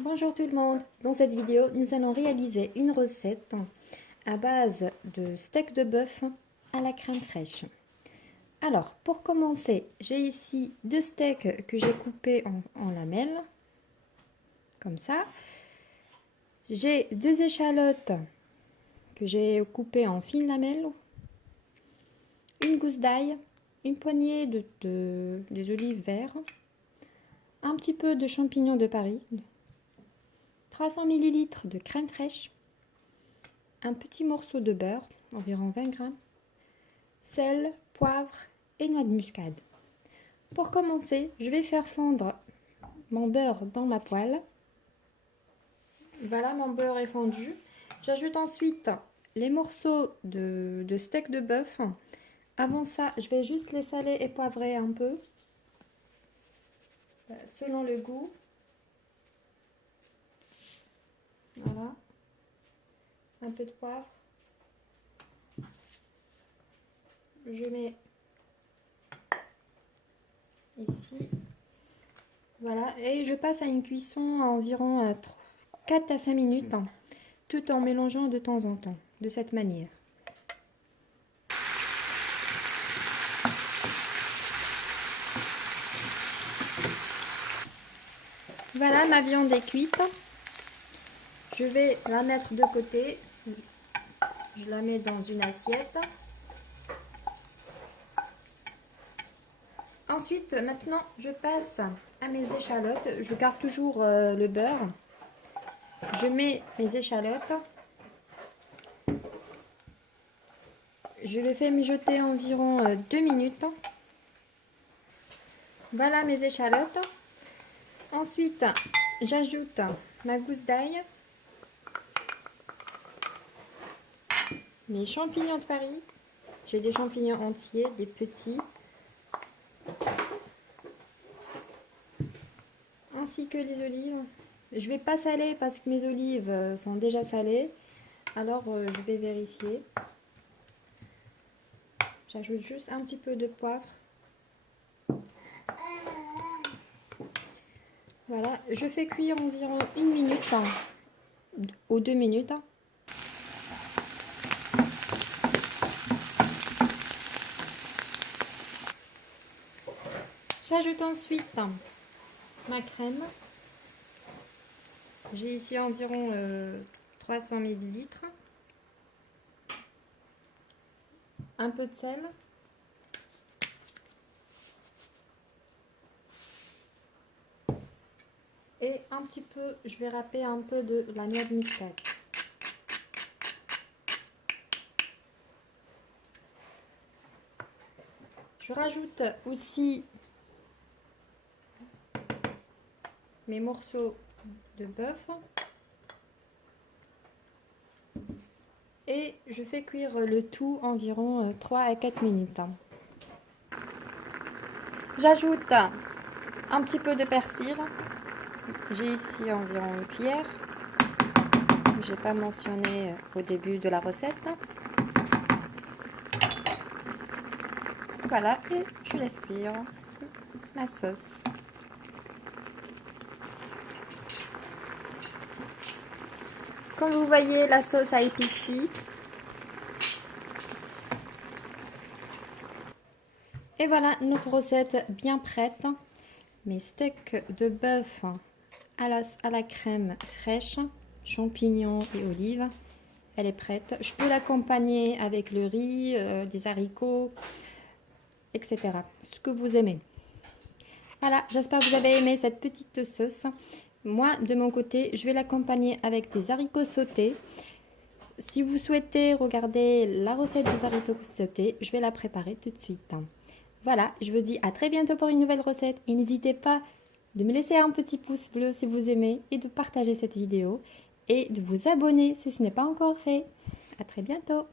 Bonjour tout le monde, dans cette vidéo nous allons réaliser une recette à base de steak de bœuf à la crème fraîche. Alors pour commencer, j'ai ici deux steaks que j'ai coupés en lamelles, comme ça. J'ai deux échalotes que j'ai coupées en fines lamelles, une gousse d'ail, une poignée des olives verts, un petit peu de champignons de Paris, 300 ml de crème fraîche, un petit morceau de beurre, environ 20 g, sel, poivre et noix de muscade. Pour commencer, je vais faire fondre mon beurre dans ma poêle. Voilà, mon beurre est fondu. J'ajoute ensuite les morceaux de steak de bœuf. Avant ça, je vais juste les saler et poivrer un peu, selon le goût. Voilà. Un peu de poivre. Je mets ici. Voilà. Et je passe à une cuisson à environ 4 à 5 minutes, tout en mélangeant de temps en temps, de cette manière. Voilà, ma viande est cuite. Je vais la mettre de côté. Je la mets dans une assiette. Ensuite, maintenant, je passe à mes échalotes. Je garde toujours le beurre. Je mets mes échalotes. Je les fais mijoter environ 2 minutes. Voilà mes échalotes. Ensuite, j'ajoute ma gousse d'ail, mes champignons de Paris. J'ai des champignons entiers, des petits, ainsi que des olives. Je ne vais pas saler parce que mes olives sont déjà salées, alors je vais vérifier. J'ajoute juste un petit peu de poivre. Voilà, je fais cuire environ 1 minute ou 2 minutes. J'ajoute ensuite ma crème. J'ai ici environ 300 ml. Un peu de sel. Et un petit peu, je vais râper un peu de la noix de muscade. Je rajoute aussi mes morceaux de bœuf. Et je fais cuire le tout environ 3 à 4 minutes. J'ajoute un petit peu de persil. J'ai ici environ une cuillère. Je n'ai pas mentionné au début de la recette. Voilà, et je laisse cuire la sauce. Comme vous voyez, la sauce a épaissi. Et voilà notre recette bien prête. Mes steaks de bœuf à la crème fraîche, champignons et olives. Elle est prête. Je peux l'accompagner avec le riz, des haricots, etc. Ce que vous aimez. Voilà, j'espère que vous avez aimé cette petite sauce. Moi, de mon côté, je vais l'accompagner avec des haricots sautés. Si vous souhaitez regarder la recette des haricots sautés, je vais la préparer tout de suite. Voilà, je vous dis à très bientôt pour une nouvelle recette. Et n'hésitez pas de me laisser un petit pouce bleu si vous aimez et de partager cette vidéo. Et de vous abonner si ce n'est pas encore fait. À très bientôt.